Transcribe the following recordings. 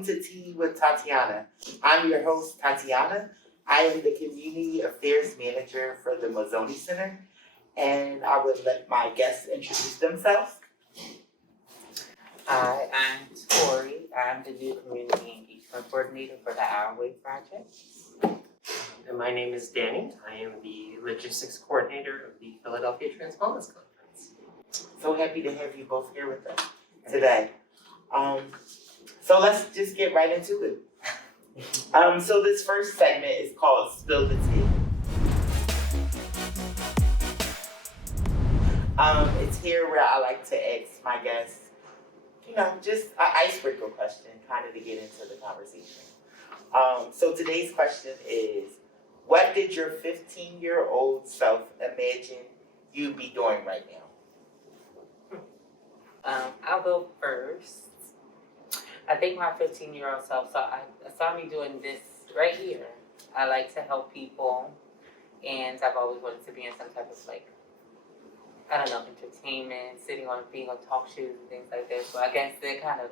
welcome to Tea with Tatyana. I'm your host, Tatyana. I am the Community Affairs Manager for the Mazzoni Center, and I would let my guests introduce themselves. Hi, I'm Tori. I'm the new Community Engagement Coordinator for the Our Way Project. And my name is Dani. I am the Logistics Coordinator of the Philadelphia Trans Wellness Conference. So happy to have you both here with us today. So let's just get right into it. So this first segment is called Spill the Tea. It's here where I like to ask my guests, just an icebreaker question, kind of to get into the conversation. So today's question is, what did your 15-year-old self imagine you'd be doing right now? I'll go first. I think my 15-year-old self saw me doing this right here. I like to help people, and I've always wanted to be in some type of entertainment, being on talk shows and things like that. So I guess they kind of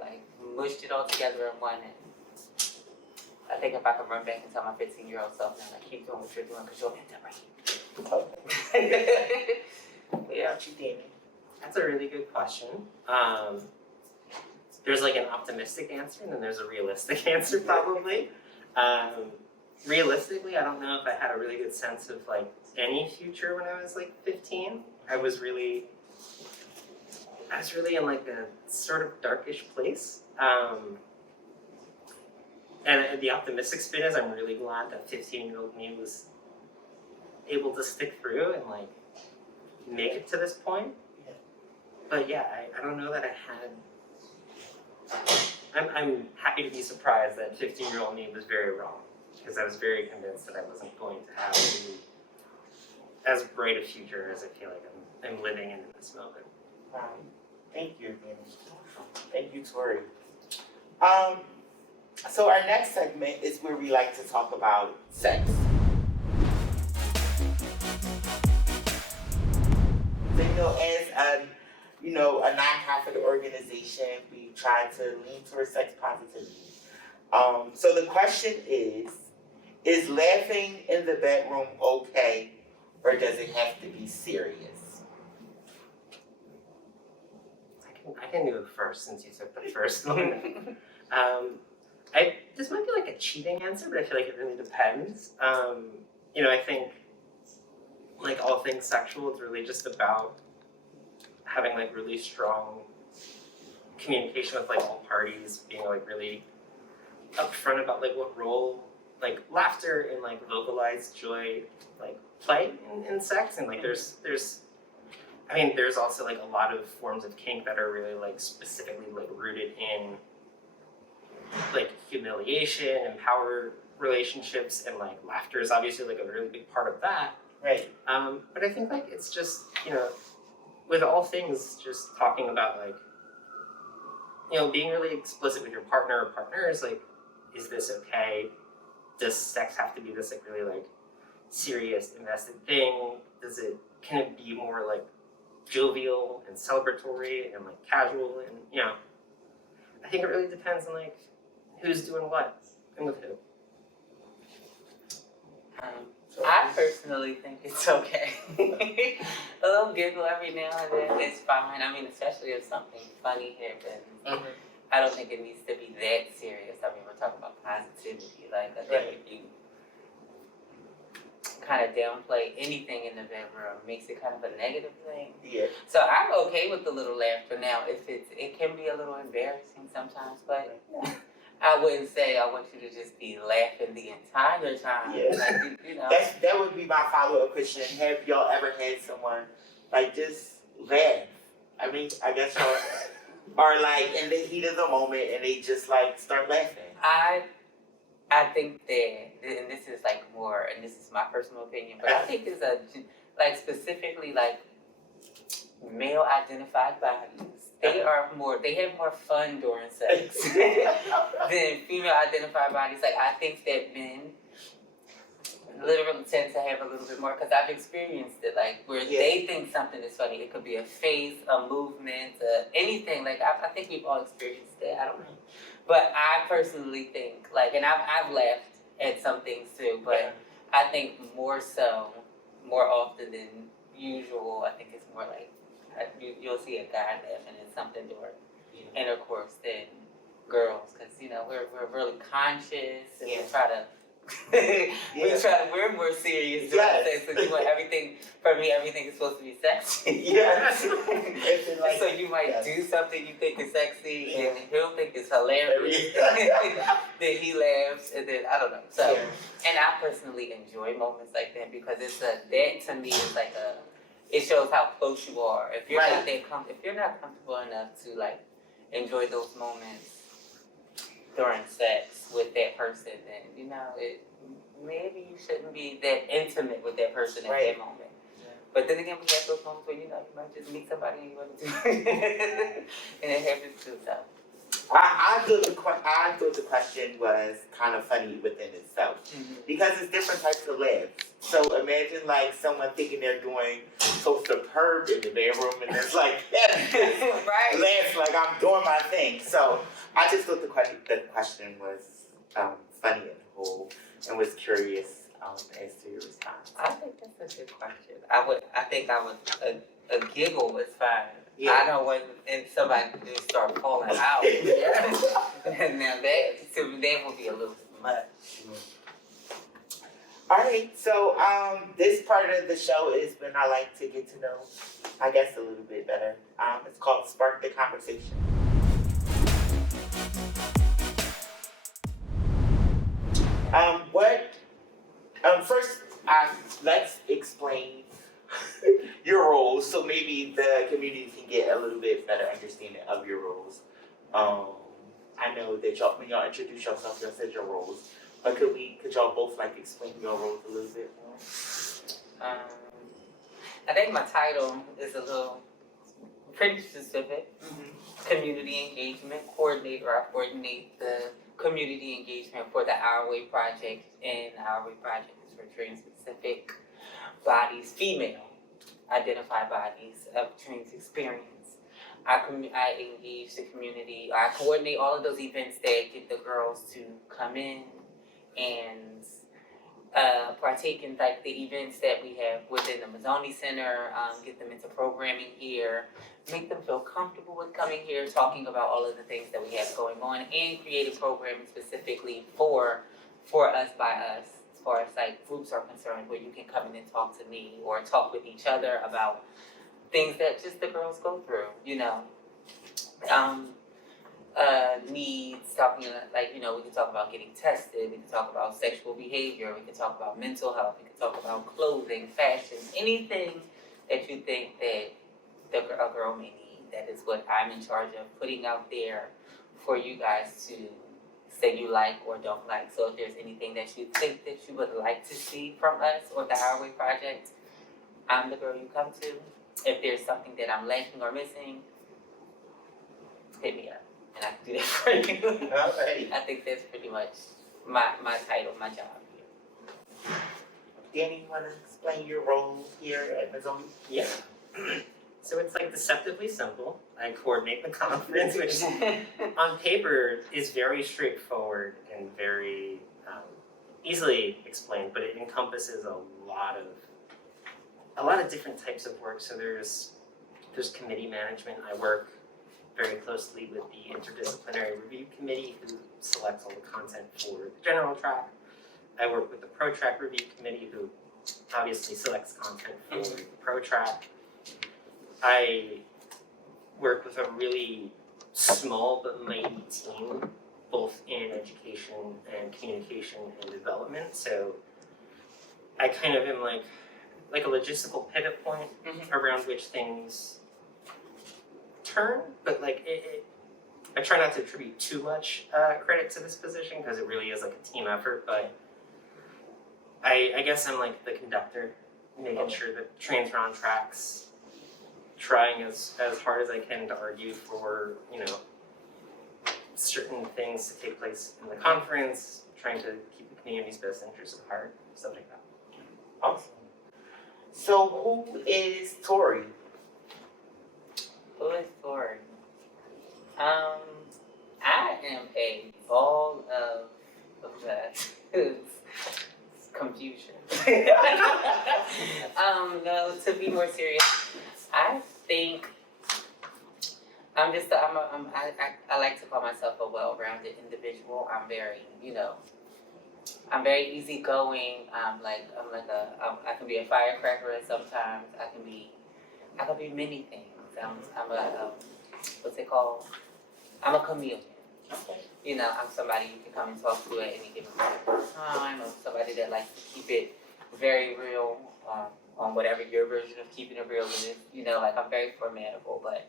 mushed it all together in one. And I think if I could run back and tell my 15-year-old self now, keep doing what you're doing because you'll end up right here. Yeah, what you think? That's a really good question. There's an optimistic answer and then there's a realistic answer probably. Realistically, I don't know if I had a really good sense of any future when I was 15. I was really in a sort of darkish place. And the optimistic spin is I'm really glad that 15-year-old me was able to stick through and make it to this point. Yeah. But yeah, I don't know that I had. I'm happy to be surprised that 15-year-old me was very wrong, because I was very convinced that I wasn't going to have as bright a future as I feel like I'm living in this moment. Thank you, Danny. Thank you, Tori. So our next segment is where we like to talk about sex. So, as a nonprofit organization, we try to lean towards sex positivity. So the question is laughing in the bedroom okay, or does it have to be serious? I can do it first since you took the first one. This might be a cheating answer, but I feel like it really depends. I think all things sexual, it's really just about having really strong communication with all parties, being really upfront about what role laughter and vocalized joy play in sex, and there's also a lot of forms of kink that are really specifically rooted in humiliation and power relationships, and laughter is obviously a really big part of that. Right. But I think it's just with all things, just talking about being really explicit with your partner or partners, is this okay? Does sex have to be this really serious, invested thing? Can it be more jovial and celebratory and casual? And I think it really depends on who's doing what and with who. I personally think it's okay. A little giggle every now and then is fine. Especially if something funny happens. Mm-hmm. I don't think it needs to be that serious. We're talking about positivity. I think if you kind of downplay anything in the bedroom, makes it kind of a negative thing. Yeah. So I'm okay with the little laughter now. It can be a little embarrassing sometimes, but I wouldn't say I want you to just be laughing the entire time. Yeah. That would be my follow-up question. Have y'all ever had someone just laugh? I guess y'all are in the heat of the moment and they just start laughing. I think that, and this is more, and this is my personal opinion, but I think it's specifically male identified bodies. They have more fun during sex than female identified bodies. I think that men literally tend to have a little bit more, because I've experienced it, where they think something is funny. It could be a face, a movement, anything. I think we've all experienced that. I don't know. But I personally think, like, and I've laughed at some things too, but I think more often than usual, I think it's more like you'll see a guy laughing at something during intercourse than girls, because we're really conscious and we try to we're more serious doing sex, so you want everything. For me, everything is supposed to be sexy. Yes. So you might do something you think is sexy, and he'll think it's hilarious. Then he laughs, and then I don't know. So, and I personally enjoy moments like that because that to me is like it shows how close you are. If you're not if you're not comfortable enough to like enjoy those moments during sex with that person, then maybe you shouldn't be that intimate with that person at that moment. But then again, we have those moments where you might just meet somebody and you want to do and it happens too. So I thought the question was kind of funny within itself because it's different types of laughs. So imagine like someone thinking they're doing so superb in the bedroom and it's like laughs like I'm doing my thing. So I just thought the question was funny and whole and was curious as to your response. I think that's a good question. I think a giggle was fine. Yeah. I know when somebody just start falling out. And now that would be a little too much. All right, so this part of the show is when I like to get to know, I guess, a little bit better. It's called Spark the Conversation. First, let's explain your roles, so maybe the community can get a little bit better understanding of your roles. I know that when y'all introduce yourself, y'all said your roles, but could y'all both like explain your roles a little bit more? I think my title is a little pretty specific. Community engagement coordinator. I coordinate the community engagement for the Our Way Project, and Our Way Project is for trans-specific bodies, female identified bodies of trans experience. I engage the community. I coordinate all of those events that get the girls to come in and partake in like the events that we have within the Mazzoni Center, get them into programming here, make them feel comfortable with coming here, talking about all of the things that we have going on, and creating programming specifically for us, by us, as far as like groups are concerned, where you can come in and talk to me or talk with each other about things that just the girls go through, needs, talking like, we can talk about getting tested, we can talk about sexual behavior, we can talk about mental health, we can talk about clothing, fashion, anything that you think that a girl may need. That is what I'm in charge of putting out there for you guys to say you like or don't like. So if there's anything that you think that you would like to see from us or the Our Way Project, I'm the girl you come to. If there's something that I'm lacking or missing, hit me up and I can do that for you. Alright. I think that's pretty much my title, my job here. Dani, you want to explain your role here at Mazzoni? Yeah. So it's like deceptively simple. I coordinate the conference, which on paper is very straightforward and very easily explained, but it encompasses a lot of different types of work. So there's committee management. I work very closely with the interdisciplinary review committee who selects all the content for the general track. I work with the pro track review committee who obviously selects content for the pro track. I work with a really small but mighty team, both in education and communication and development. So I kind of am like a logistical pivot point around which things turn, but I try not to attribute too much credit to this position because it really is like a team effort, but I guess I'm like the conductor, making sure that trains are on tracks, trying as hard as I can to argue for, certain things to take place in the conference, trying to keep the community's best interests at heart, stuff like that. Awesome. So who is Tori? Who is Tori? I am a all of that is confusion. No, to be more serious, I think I like to call myself a well-rounded individual. I'm very, I'm very easygoing. I can be a firecracker at sometimes. I can be many things. I'm a what's it called? I'm a chameleon. Okay. I'm somebody you can come and talk to at any given point of time. I'm somebody that likes to keep it very real on whatever your version of keeping it real is. I'm very formidable, but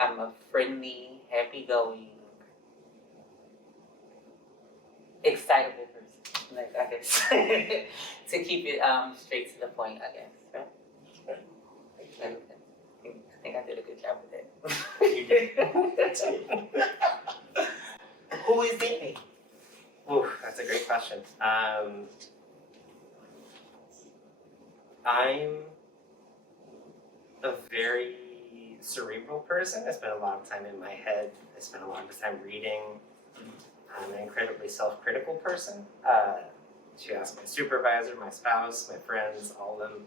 I'm a friendly, happy-going, excitable person. I guess to keep it straight to the point. I guess. Right? I think I did a good job with that. Who is Dani? Ooh, that's a great question. I'm a very cerebral person. I spend a lot of time in my head. I spend a lot of time reading. I'm an incredibly self-critical person. To ask my supervisor, my spouse, my friends, all of them,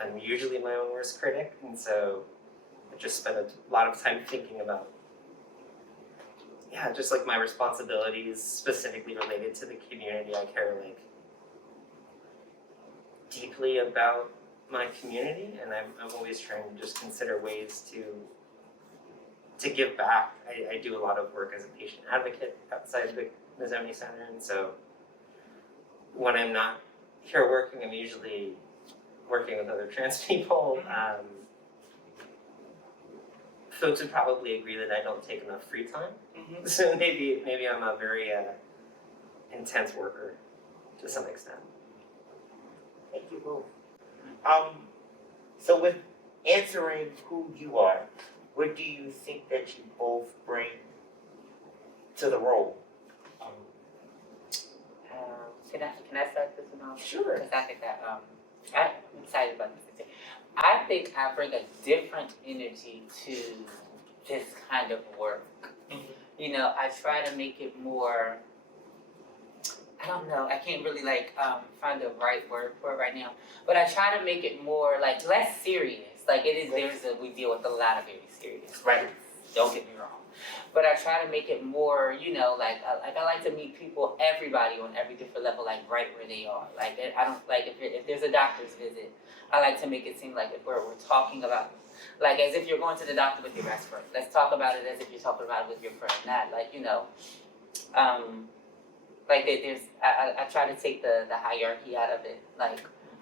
I'm usually my own worst critic, and so I just spend a lot of time thinking about, just like my responsibilities specifically related to the community. I care deeply about my community, and I'm always trying to just consider ways to give back. I do a lot of work as a patient advocate outside the Mazzoni Center, and so when I'm not here working, I'm usually working with other trans people. Folks would probably agree that I don't take enough free time, so maybe I'm a very intense worker to some extent. Thank you both. So with answering who you are, what do you think that you both bring to the role? Can I start this one off? Sure. Because I think that I'm excited about this. I think I bring a different energy to this kind of work. I try to make it more. I don't know. I can't really find the right word for it right now. But I try to make it more less serious. We deal with a lot of very serious. Right. Don't get me wrong. But I try to make it more, I like to meet people, everybody on every different level, right where they are. I don't if there's a doctor's visit, I like to make it seem like if we're talking about, as if you're going to the doctor with your best friend. Let's talk about it as if you're talking about it with your friend, not I try to take the hierarchy out of it.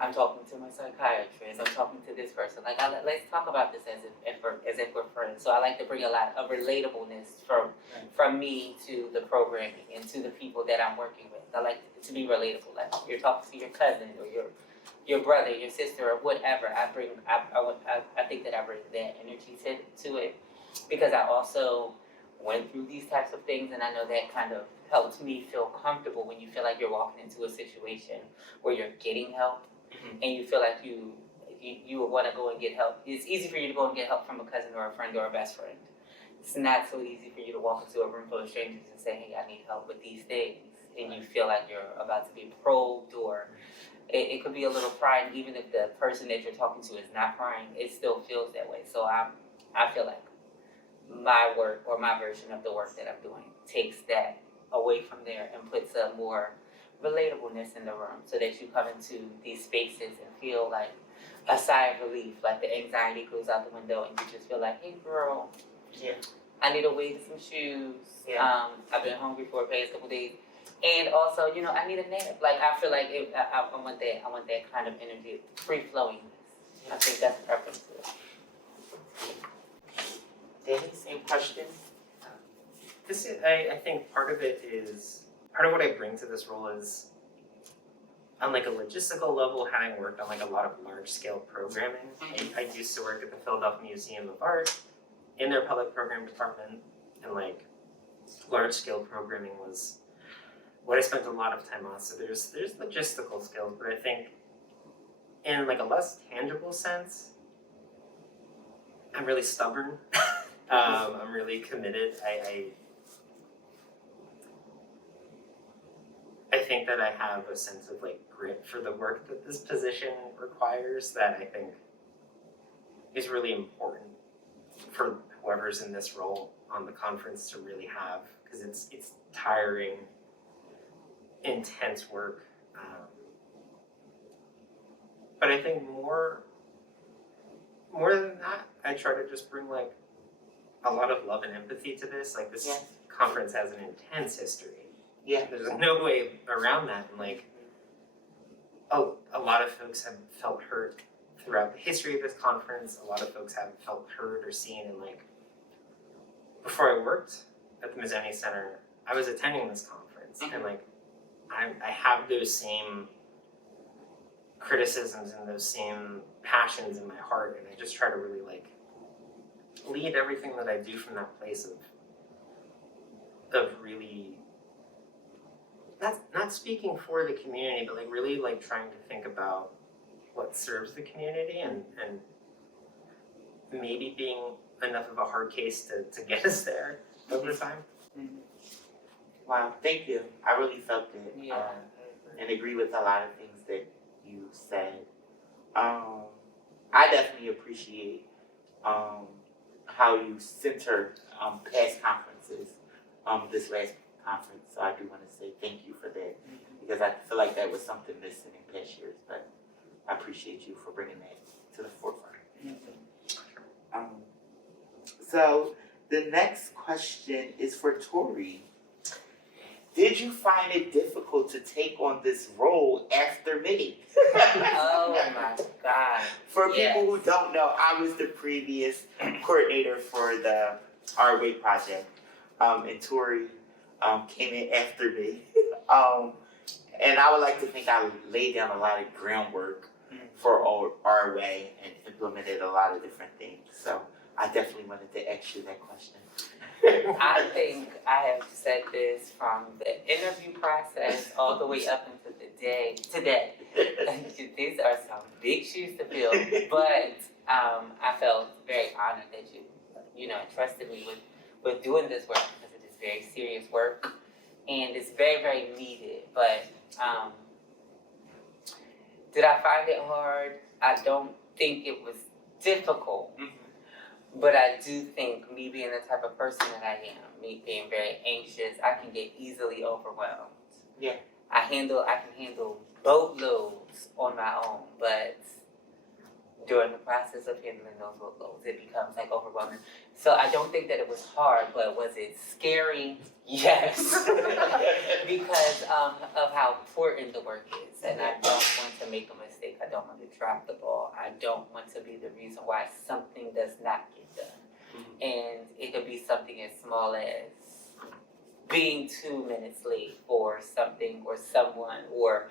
I'm talking to my psychiatrist. I'm talking to this person. Let's talk about this as if we're friends. So I like to bring a lot of relatableness from me to the programming and to the people that I'm working with. I like to be relatable. Like you're talking to your cousin or your brother, your sister, or whatever. I think that I bring that energy to it because I also went through these types of things, and I know that kind of helps me feel comfortable when you feel like you're walking into a situation where you're getting help. And you feel like you would want to go and get help. It's easy for you to go and get help from a cousin or a friend or a best friend. It's not so easy for you to walk into a room full of strangers and say, hey, I need help with these things. And you feel like you're about to be probed, or it could be a little prying. Even if the person that you're talking to is not prying, it still feels that way. So I feel like my work or my version of the work that I'm doing takes that away from there and puts a more relatableness in the room so that you come into these spaces and feel like a sigh of relief, like the anxiety goes out the window and you just feel like, hey girl, I need a wig and some shoes. I've been hungry for the past couple days. And also, I need a nap. I feel like I want that kind of energy, free flowingness. I think that's the preference to it. Dani, same question? I think part of what I bring to this role is, on a logistical level, having worked on a lot of large-scale programming. I used to work at the Philadelphia Museum of Art in their public program department, and large-scale programming was what I spent a lot of time on. So there's logistical skills, but I think in a less tangible sense, I'm really stubborn. I'm really committed. think that I have a sense of like grit for the work that this position requires that I think is really important for whoever's in this role on the conference to really have, because it's tiring, intense work. But I think more than that, I try to just bring like a lot of love and empathy to this. Like this conference has an intense history. Yeah. There's no way around that. And like a lot of folks have felt hurt throughout the history of this conference. A lot of folks have felt heard or seen. And like before I worked at the Mazzoni Center, I was attending this conference, and like I have those same criticisms and those same passions in my heart, and I just try to really like lead everything that I do from that place of really not speaking for the community, but like really like trying to think about what serves the community and maybe being enough of a hard case to get us there over time. Mm-hmm. Wow, thank you. I really felt it. Yeah. And agree with a lot of things that you said. I definitely appreciate how you center past conferences, this last conference. So I do want to say thank you for that, because I feel like that was something missing in past years. But I appreciate you for bringing that to the forefront. So the next question is for Tori. Did you find it difficult to take on this role after me? Oh my God. For people who don't know, I was the previous coordinator for the Our Way project, and Tori came in after me. And I would like to think I laid down a lot of groundwork for Our Way and implemented a lot of different things. So I definitely wanted to ask you that question. I think I have said this from the interview process all the way up into the day today. These are some big shoes to fill, but I felt very honored that you trusted me with doing this work, because it is very serious work and it's very, very needed. But did I find it hard? I don't think it was difficult. But I do think, me being the type of person that I am, me being very anxious, I can get easily overwhelmed. Yeah. I can handle boatloads on my own, but during the process of handling those boatloads, it becomes like overwhelming. So I don't think that it was hard, but was it scary? Yes. Because of how important the work is. And I don't want to make a mistake. I don't want to drop the ball. I don't want to be the reason why something does not get done. And it could be something as small as being 2 minutes late for something or someone, or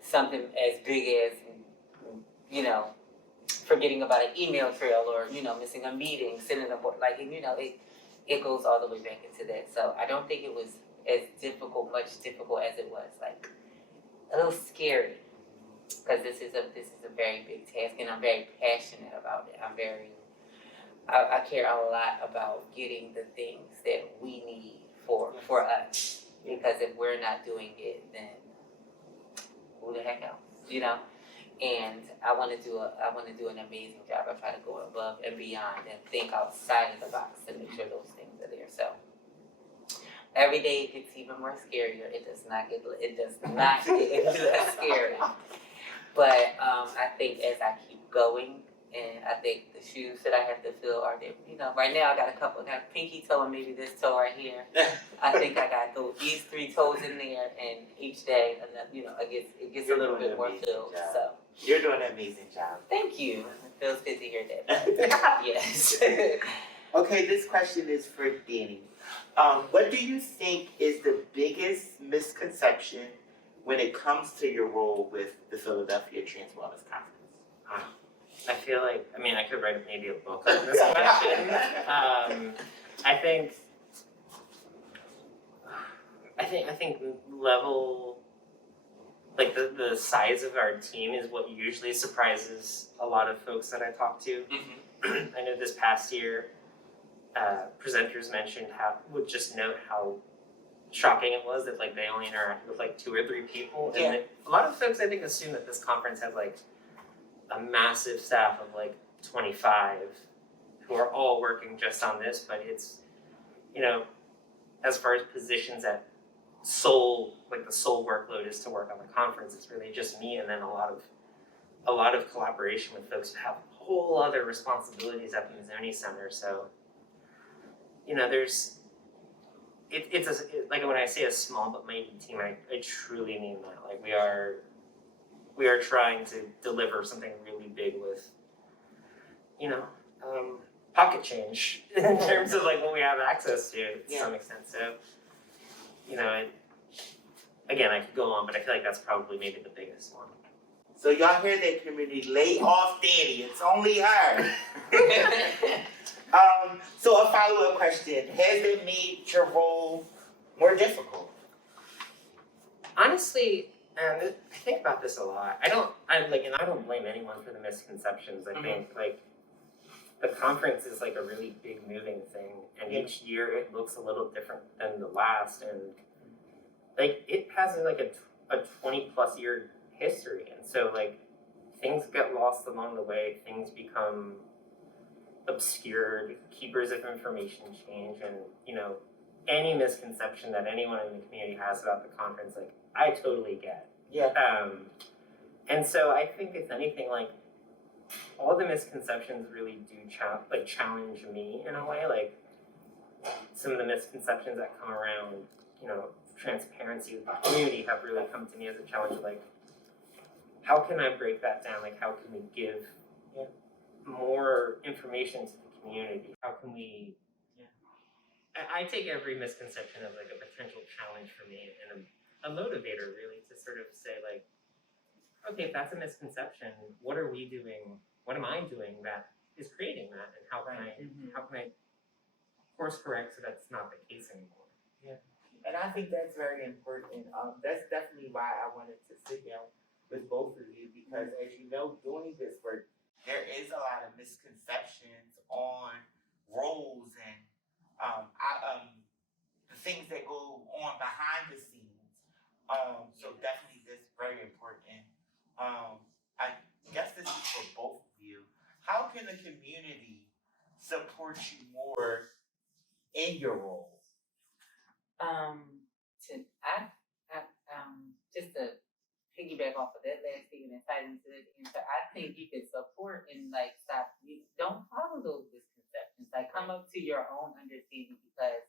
something as big as, forgetting about an email trail, or, missing a meeting, sending a board, it goes all the way back into that. So I don't think it was as much difficult as it was, like, a little scary, because this is a very big task, and I'm very passionate about it. I care a lot about getting the things that we need for us, because if we're not doing it, then who the heck else, And I want to do an amazing job. I try to go above and beyond and think outside of the box and make sure those things are there. So every day it gets even more scarier. It does not get any less scary. But I think as I keep going, and I think the shoes that I have to fill are there. Right now I got a couple. I got pinky toe and maybe this toe right here. I think I got these 3 toes in there, and each day, it gets a little bit more filled. So you're doing an amazing job. thank you. It feels good to hear that. Yes. Okay, this question is for Dani. What do you think is the biggest misconception when it comes to your role with the Philadelphia Trans Wellness Conference? I feel like, I could write maybe a book on this question. I think level, like the size of our team is what usually surprises a lot of folks that I talk to. I know this past year, presenters mentioned would just note how shocking it was that like they only interacted with like 2 or 3 people. And Yeah. a lot of folks I think assume that this conference has like a massive staff of like 25 who are all working just on this, but it's, you know, as far as positions that the sole workload is to work on the conference, it's really just me, and then a lot of collaboration with folks who have whole other responsibilities at the Mazzoni Center. So, you know, like when I say a small but mighty team, I truly mean that. Like we are trying to deliver something really big with, you know, pocket change in terms of like what we have access to some extent. So, you know, again, I could go on, but I feel like that's probably maybe the biggest one. So y'all hear that, community? Lay off Dani. It's only her. So a follow-up question: has it made your role more difficult? Honestly, and I think about this a lot. I don't blame anyone for the misconceptions. I think like the conference is like a really big moving thing, and each year it looks a little different than the last, and like it has like a 20+ year history, and so like things get lost along the way, things become obscured, keepers of information change, and you know, any misconception that anyone in the community has about the conference, like I totally get. Yeah. And so I think if anything, like all the misconceptions really do challenge me in a way. Like some of the misconceptions that come around, you know, transparency with the community have really come to me as a challenge. Like, how can I break that down? Like, how can we give more information to the community? How can we? I take every misconception as like a potential challenge for me and a motivator, really, to sort of say like, okay, if that's a misconception, what are we doing? What am I doing that is creating that, and how can I course correct so that's not the case anymore? Yeah, and I think that's very important. That's definitely why I wanted to sit down with both of you, because as you know, doing this work, there is a lot of misconceptions on roles and the things that go on behind the scenes. So definitely this is very important. I guess this is for both of you. How can the community support you more in your role? Just to piggyback off of that last thing and tie into the answer, I think you can support and like stop. You don't follow those misconceptions. Like come up to your own understanding, because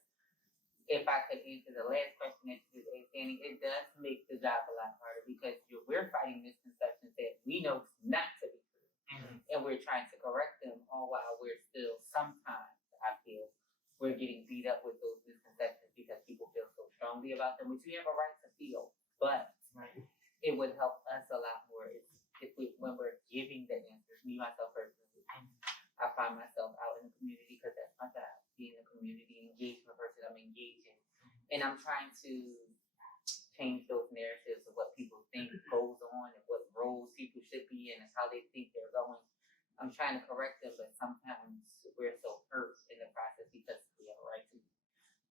if I could answer the last question that you just asked, Dani, it does make the job a lot harder because we're fighting misconceptions that we know not to be true, and we're trying to correct them all while we're still sometimes, I feel, we're getting beat up with those misconceptions because people feel so strongly about them, which we have a right to feel, but it would help us a lot more when we're giving the answers. Me, myself, personally, I find myself out in the community because that's my job, being a community engagement person. I'm engaging, and I'm trying to change those narratives of what people think goes on and what roles people should be in and how they think they're going. I'm trying to correct them, but sometimes we're so hurt in the process because we have a right to.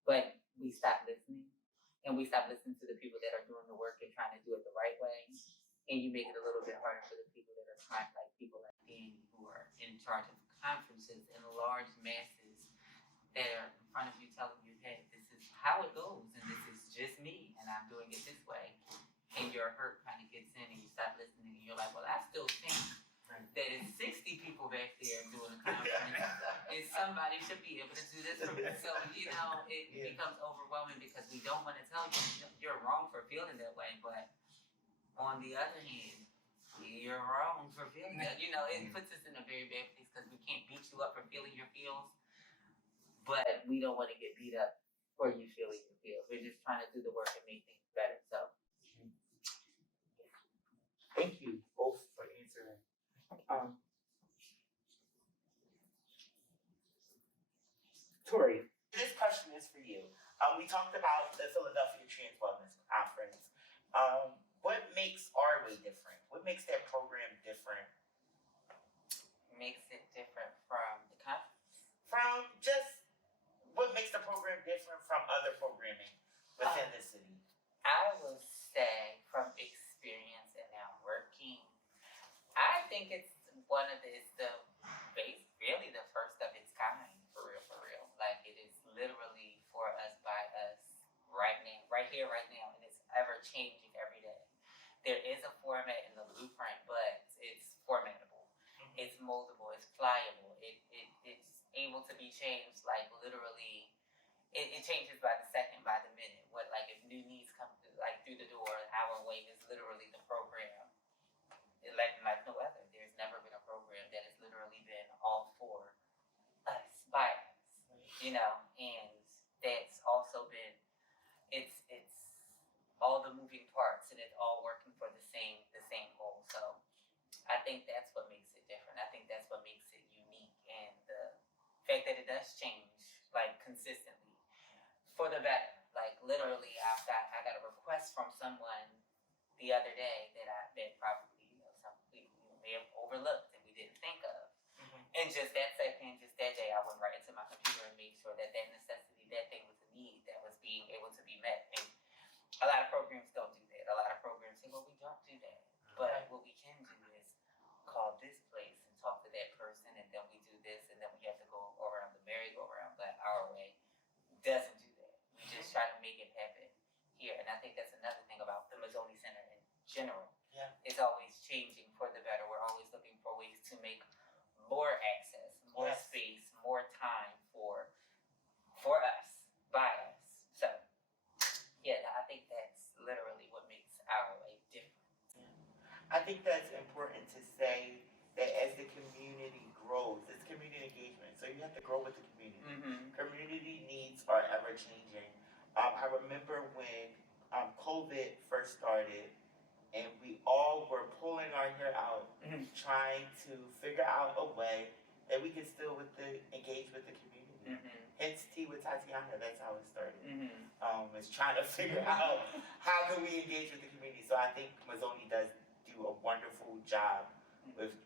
But we stop listening, and we stop listening to the people that are doing the work and trying to do it the right way. And you make it a little bit harder for the people that are trying, like people like Dani, who are in charge of conferences and large masses that are in front of you telling you, hey, this is how it goes, and this is just me, and I'm doing it this way. And your hurt kind of gets in, and you stop listening, and you're like, well, I still think that it's 60 people back there doing a conference, and somebody should be able to do this for me. So, you know, it becomes overwhelming because we don't want to tell you you're wrong for feeling that way, but on the other hand, you're wrong for feeling that. You know, it puts us in a very bad place because we can't beat you up for feeling your feels, but we don't want to get beat up for you feeling your feels. We're just trying to do the work and make things better. So, thank you both for answering. Tori, this question is for you. We talked about the Philadelphia Trans Wellness Conference. What makes our way different? What makes that program different? makes it different from the conference? From just what makes the program different from other programming within think it's really the first of its kind, for real. Like, it is literally for us, by us, right now, right here, right now, and it's ever changing every day. There is a format in the blueprint, but it's formatable. It's moldable, it's pliable, it's able to be changed, like, literally. It changes by the second, by the minute. What, like, if new needs come through, like, through the door, our way is literally the program. Like no other. There's never been a program that has literally been all for us, by us, and that's also been, it's all the moving parts, and it's all working for the same goal. So I think that's what makes it different. I think that's what makes it unique, and the fact that it does change, like, consistently for the better. Like, literally, I got a request from someone the other day that probably some people may have overlooked and we didn't think of. And just that second, just that day, I went right into my computer and made sure that necessity, that thing was a need that was being able to be met. And a lot of programs don't do that. A lot of programs say, well, we don't do that. But what we can do is call this place and talk to that person, and then we do this, and then we have to go around the merry-go-round. But our way doesn't do that. We just try to make it happen here. And I think that's another thing about the Mazzoni Center in general. Yeah. It's always changing for the better. We're always looking for ways to make more access, more space, more time for us, by us. So, yeah, I think that's literally what makes our way different. Yeah. I think that's important to say, that as the community grows, it's community engagement. So you have to grow with the community. Community needs are ever changing. I remember when COVID first started, and we all were pulling our hair out, trying to figure out a way that we could still engage with the community. Hence Tea with Tatyana, that's how it started. Is trying to figure out how can we engage with the community. So I think Mazzoni does do a wonderful job with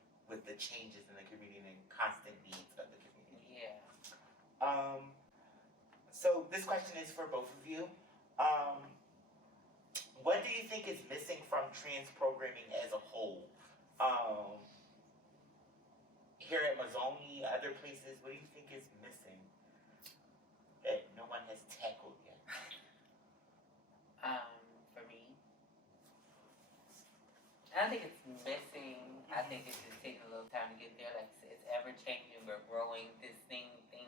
the changes in the community and constant needs of the community. Yeah. So this question is for both of you. What do you think is missing from trans programming as a whole? Here at Mazzoni, other places, what do you think is missing that no one has tackled yet? For me, I don't think it's missing. I think it's just taking a little time to get there. Like I said, it's ever changing. We're growing this things in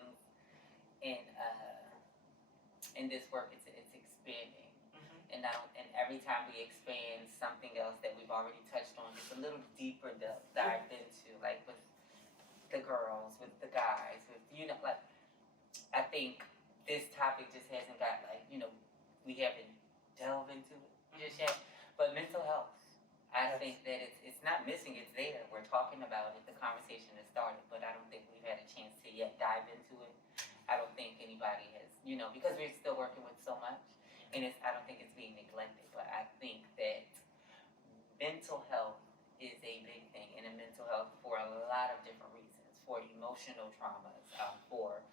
this work. It's expanding. And every time we expand something else that we've already touched on, just a little deeper dived into, like with the girls, with the guys, with like, I think this topic just hasn't got, like, we haven't delved into it just yet. But mental health, I think that it's not missing, it's there. We're talking about it, the conversation has started, but I don't think we've had a chance to yet dive into it. I don't think anybody has, because we're still working with so much. And I don't think it's being neglected, but I think that mental health is a big thing, and a mental health for a lot of different reasons, for emotional traumas, for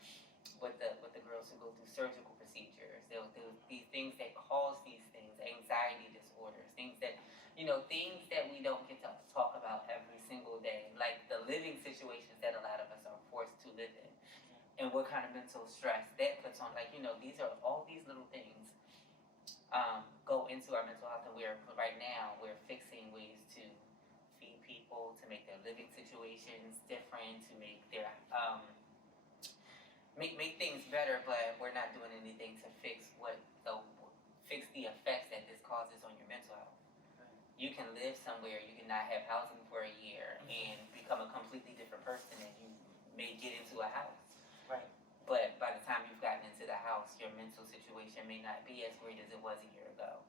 with the girls who go through surgical procedures, they'll do these things that cause these things, anxiety disorders, things that we don't get to talk about every single day, like the living situations that a lot of us are forced to live in, and what kind of mental stress that puts on. Like, these are all these little things. Go into our mental health, and right now we're fixing ways to feed people, to make their living situations different, to make their make things better, but we're not doing anything to fix the effects that this causes on your mental health. You can live somewhere, you can not have housing for a year and become a completely different person, and you may get into a house. Right. But by the time you've gotten into the house, your mental situation may not be as great as it was a year ago.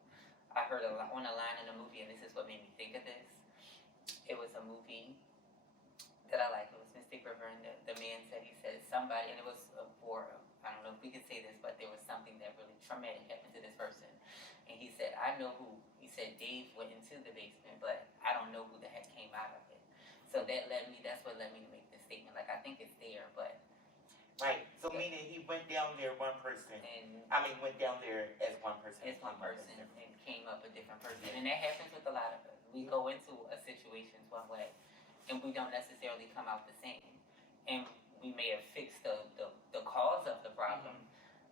I heard on a line in a movie, and this is what made me think of this. It was a movie that I like. It was Mystic River, and the man said, somebody, and it was for, I don't know if we could say this, but there was something that really traumatic happened to this person. And he said, I know who. He said, Dave went into the basement, but I don't know who the heck came out of it. So that's what led me to make this statement. Like, I think it's there, but. Right. So meaning he went down there went down there as one person. As one person and came up a different person. And that happens with a lot of us. We go into a situations one way and we don't necessarily come out the same. And we may have fixed the cause of the problem,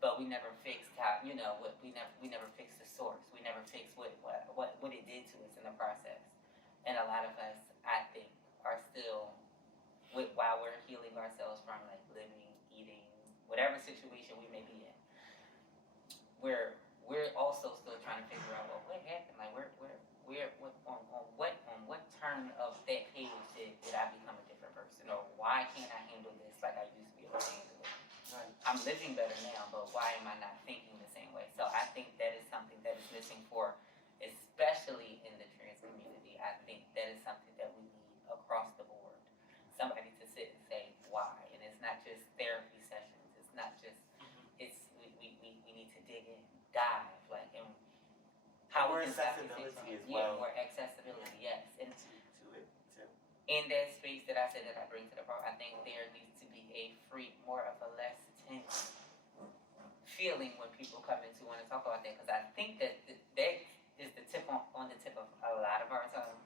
but we never fixed how, we never fixed the source. We never fixed what it did to us in the process. And a lot of us, I think, are still, while we're healing ourselves from like living, eating, whatever situation we may be in, we're also still trying to figure out, well, what happened? Like, on what turn of that page did I become a different person? Or why can't I handle this like I used to be able to handle it? Right. I'm living better now, but why am I not thinking the same way? So I think that is something that is missing especially in the trans community. I think that is something that we need across the board. Somebody to sit and say why. And it's not just therapy sessions. It's not just, we need to dig in, dive, like, and how more we can stop these accessibility things. as well. More accessibility, yes. And To it too. in that space that I said that I bring to the program, I think there needs to be more of a less tense feeling when people come in to want to talk about that, because I think that that is the tip on the tip of a lot of our tongue.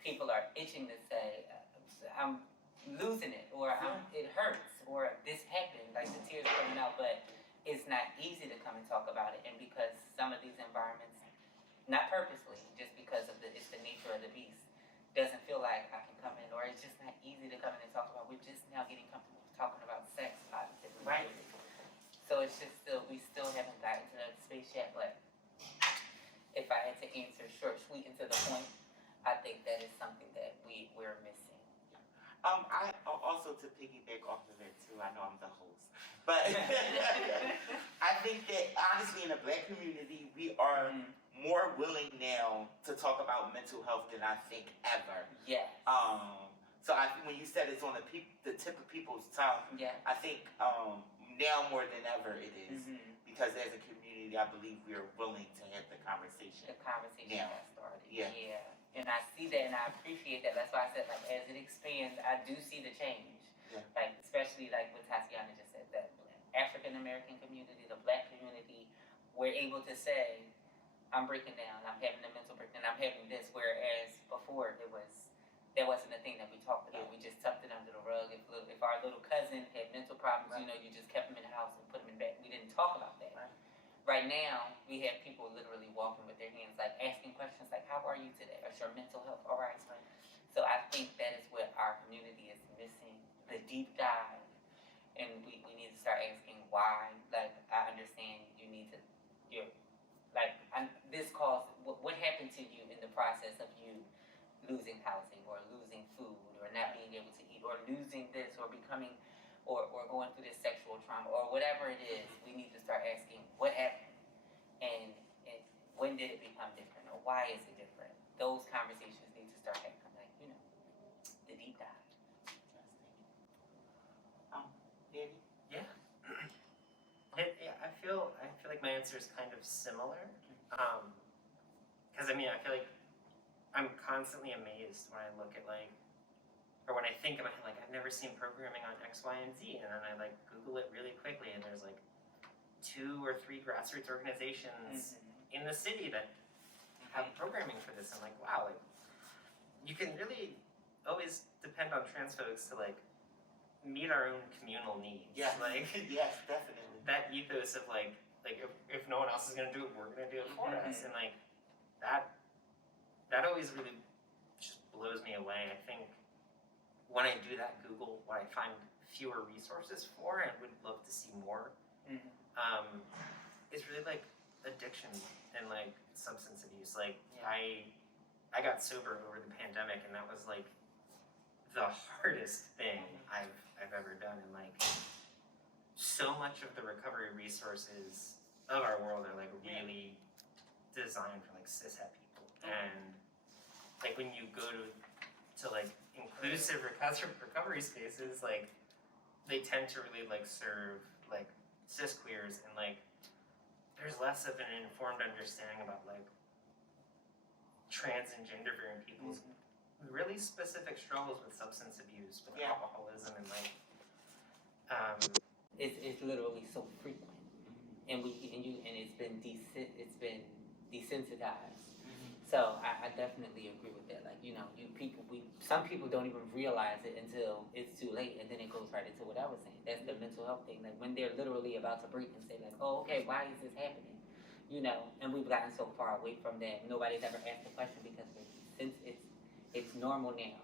People are itching to say, I'm losing it, or it hurts, or this happened, like the tears are coming out, but it's not easy to come and talk about it. And because some of these environments, not purposely, just because of it's the nature of the beast, doesn't feel like I can come in, or it's just not easy to come in and talk about. We're just now getting comfortable talking about sex positively. Right. So it's just we still haven't gotten to that space yet, but if I had to answer short, sweet, and to the point, I think that is something that we're missing. I also, to piggyback off of it too, I know I'm the host, but I think that honestly in the Black community, we are more willing now to talk about mental health than I think ever. Yes. So I think when you said it's on the tip of people's tongue, I think now more than ever it is. Because as a community, I believe we are willing to have the conversation. The conversation got started. Yeah. And I see that and I appreciate that. That's why I said, like, as it expands, I do see the change. Yeah. Like, especially like what Tatyana just said, that African American community, the Black community, we're able to say, I'm breaking down, I'm having a mental breakdown, I'm having this, whereas before that wasn't a thing that we talked about. We just tucked it under the rug. If our little cousin had mental problems, you just kept him in the house and put him in bed. We didn't talk about that. Right now, we have people literally walking with their hands, like asking questions like, how are you today? Is your mental health all right? So I think that is what our community is missing, the deep dive. And we need to start asking why. Like, I understand this caused, what happened to you in the process of you losing housing or losing food or not being able to eat or losing this or becoming or going through this sexual trauma or whatever it is. We need to start asking what happened and when did it become different or why is it different. Those conversations need to start happening, like, the deep dive. Dani? Yeah. I feel like my answer is kind of similar. Because I feel like I'm constantly amazed when I look at or when I think about it, I've never seen programming on X, Y, and Z, and then I Google it really quickly, and there's 2 or 3 grassroots organizations in the city that have programming for this. I'm like, wow, you can really always depend on trans folks to meet our own communal needs. Yes, yes, definitely. That ethos of if no one else is gonna do it, we're gonna do it for us, and that always really just blows me away. I think when I do that Google, what I find fewer resources for and would love to see more, is really addiction and substance abuse. I got sober over the pandemic, and that was the hardest thing I've ever done, and so much of the recovery resources of our world are really designed for cishet people, and when you go to inclusive recovery spaces, they tend to really serve cis queers, and there's less of an informed understanding about trans and gender variant people's really specific struggles with substance abuse, with alcoholism, and it's literally so frequent, and it's been desensitized. So I definitely agree with that. Like, you know, some people don't even realize it until it's too late, and then it goes right into what I was saying. That's the mental health thing. Like when they're literally about to break and say like, oh, okay, why is this happening? You know, and we've gotten so far away from that. Nobody's ever asked the question because since it's normal now.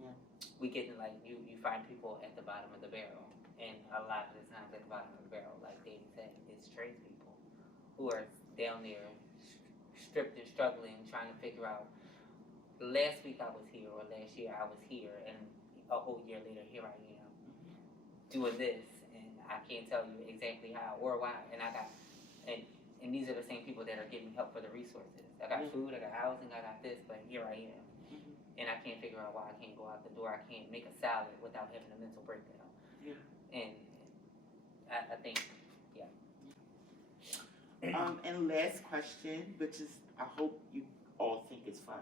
Yeah. We get like you find people at the bottom of the barrel, and a lot of the times at the bottom of the barrel, like David said, it's trans people who are down there stripped and struggling, trying to figure out. Last week I was here, or last year I was here, and a whole year later here I am doing this, and I can't tell you exactly how or why. And I got and these are the same people that are getting help for the resources. I got food, I got housing, I got this, but here I am. And I can't figure out why I can't go out the door. I can't make a salad without having a mental breakdown. Yeah. And I think, yeah. And last question, which is, I hope you all think it's fun.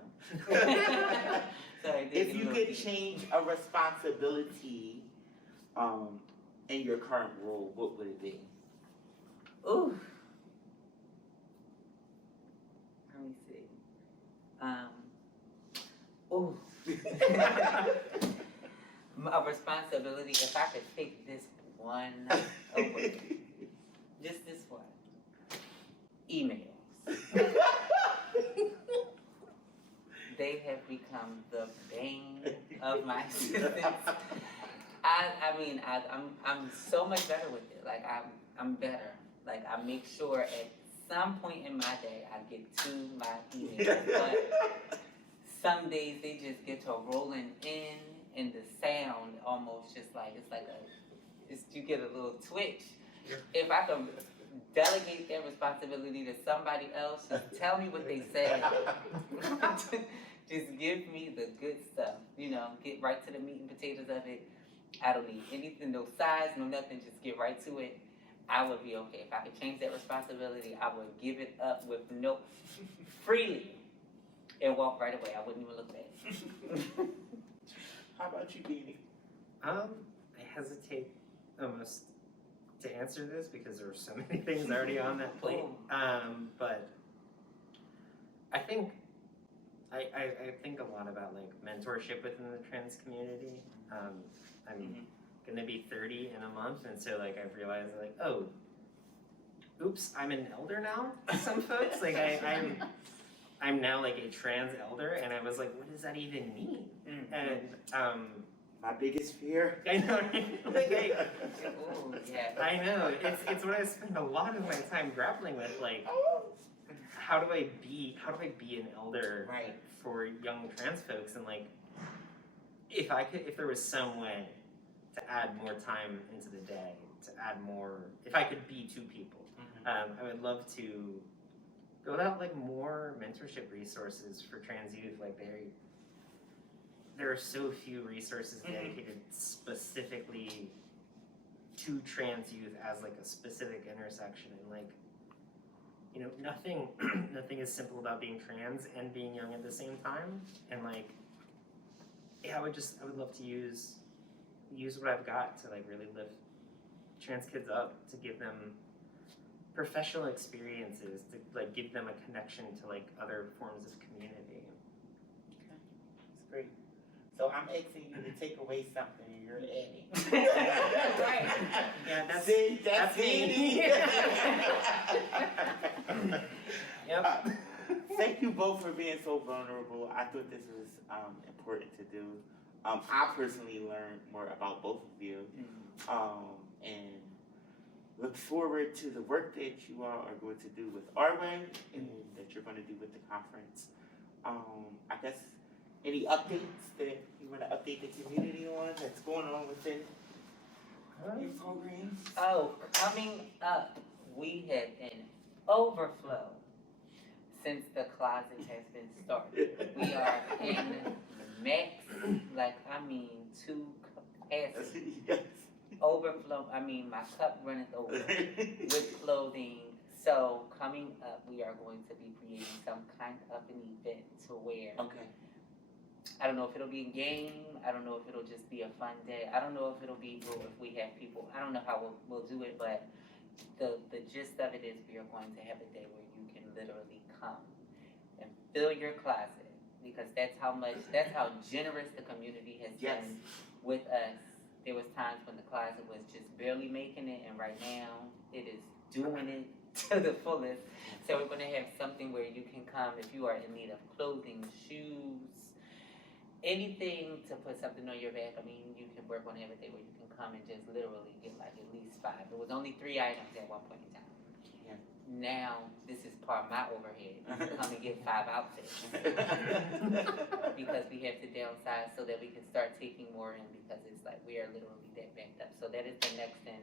Sorry, If you could change a responsibility in your current role, what would it be? Ooh. Let me see. Ooh. A responsibility, if I could pick this one away, just this one. Emails. They have become the bane of my existence. I'm so much better with it. Like I'm better. Like I make sure at some point in my day I get to my emails. But some days they just get to rolling in, and the sound almost just like you get a little twitch. If I could delegate that responsibility to somebody else, just tell me what they said. Just give me the good stuff, you know, get right to the meat and potatoes of it. I don't need anything, no sides, no nothing, just get right to it. I would be okay. If I could change that responsibility, I would give it up with freely and walk right away. I wouldn't even look back. How about you, Dani? I hesitate almost to answer this because there are so many things already on that plate. But I think I think a lot about like mentorship within the trans community. I'm gonna be 30 in a month, and so like I've realized like, oh, oops, I'm an elder now. Some folks like I'm now like a trans elder, and I was like, what does that even mean? And my biggest fear. I know, like Oh, yeah. I know. It's what I spend a lot of my time grappling with. Like, how do I be an elder Right. for young trans folks? And like, if there was some way to add more time into the day, if I could be two people, I would love to build out like more mentorship resources for trans youth. Like there are so few resources dedicated specifically to trans youth as like a specific intersection, and like, you know, nothing is simple about being trans and being young at the same time. And like, yeah, I would love to use what I've got to like really lift trans kids up, to give them professional experiences, to like give them a connection to like other forms of community. Okay, that's great. So I'm asking you to take away something and you're adding. Right. Yeah, that's me. Yep. Thank you both for being so vulnerable. I thought this was important to do. I personally learned more about both of you, and look forward to the work that you all are going to do with Arwen and that you're going to do with the conference. I guess any updates that you want to update the community on that's going on within your program? Oh, coming up, we have an overflow since the closet has been started. We are in max, to capacity. Yes. Overflow, my cup runneth over with clothing. So coming up, we are going to be creating some kind of an event to where, Okay. I don't know if it'll be a game, I don't know if it'll just be a fun day, I don't know if it'll be if we have people, I don't know how we'll do it, but the gist of it is we are going to have a day where you can literally come and fill your closet, because that's how generous the community has Yes. been with us. There was times when the closet was just barely making it, and right now it is doing it to the fullest. So we're gonna have something where you can come if you are in need of clothing, shoes, anything to put something on your back. I mean, you can work on everything where you can come and just literally get like at least 5. It was only 3 items at one point in time. Yeah. Now this is part of my overhead. You can come and get 5 outfits because we have to downsize so that we can start taking more in, because it's like we are literally that backed up. So that is the next thing.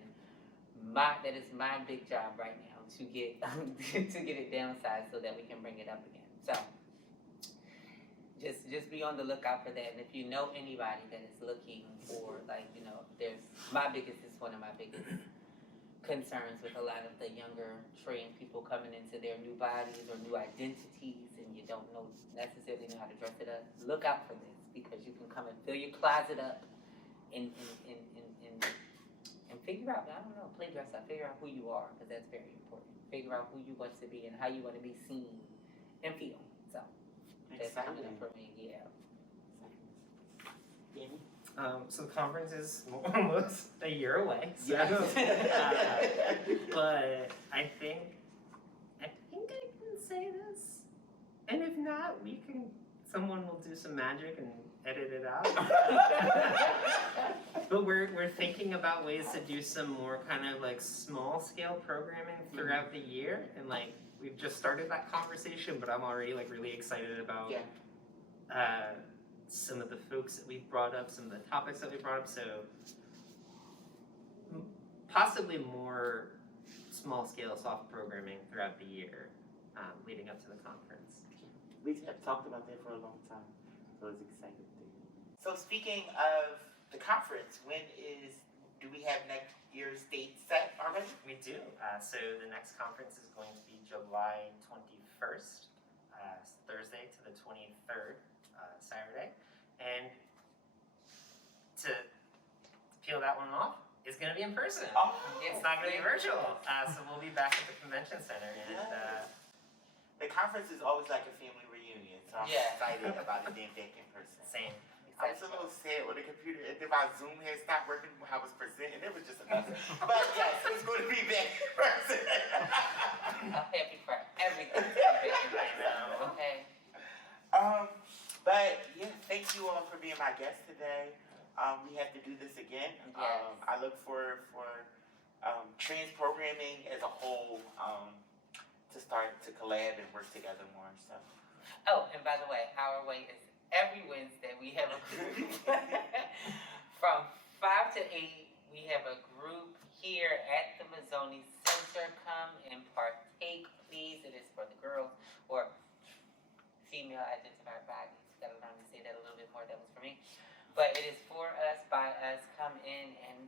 That is my big job right now, to get it downsized so that we can bring it up again. So just be on the lookout for that. And if you know anybody that is looking for, like, you know, one of my biggest concerns with a lot of the younger trans people coming into their new bodies or new identities, and you don't necessarily know how to dress it up. Look out for this, because you can come and fill your closet up and figure out, I don't know, play dress up, figure out who you are, because that's very important. Figure out who you want to be and how you want to be seen and feel. So that's coming up for me, yeah. So the conference is almost a year away. So, Yes. but I think I can say this, and if not, someone will do some magic and edit it out. But we're thinking about ways to do some more kind of like small scale programming throughout the year, and like we've just started that conversation, but I'm already like really excited about some of the folks that we've brought up, some of the topics that we brought up. So possibly more small scale soft programming throughout the year, leading up to the conference. We have talked about that for a long time, so it's exciting. So speaking of the conference, do we have next year's date set already? We do. So the next conference is going to be July 21st, Thursday to the 23rd, Saturday. And to peel that one off, it's going to be in person. Oh, It's not going to be virtual. So we'll be back at the convention center. And the conference is always like a family reunion, so I'm excited about it being back in person. Same. I was a little sad when the computer, and then my Zoom had stopped working when I was presenting. It was just a mess. But yes, it's going to be back in person. I'm happy for everything. Okay. But yeah, thank you all for being my guest today. We have to do this again. Yes. I look for trans programming as a whole to start to collab and work together more. So. Oh, and by the way, Our Way is every Wednesday. We have a group from 5 to 8. We have a group here at the Mazzoni Center. Come and partake, please. It is for the girls or female identified bodies. Gotta learn to say that a little bit more. That was for me. But it is for us, by us. Come in and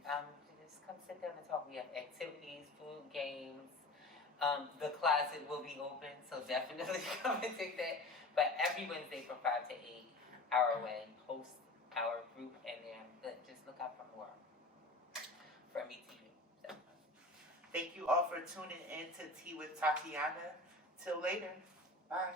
just come sit down and talk. We have activities, food, games. The closet will be open, so definitely come and take that. But every Wednesday from 5 to 8, Our Way hosts our group, and then just look out for more from me to you. So. Thank you all for tuning in to Tea with Tatyana. Till later. Bye.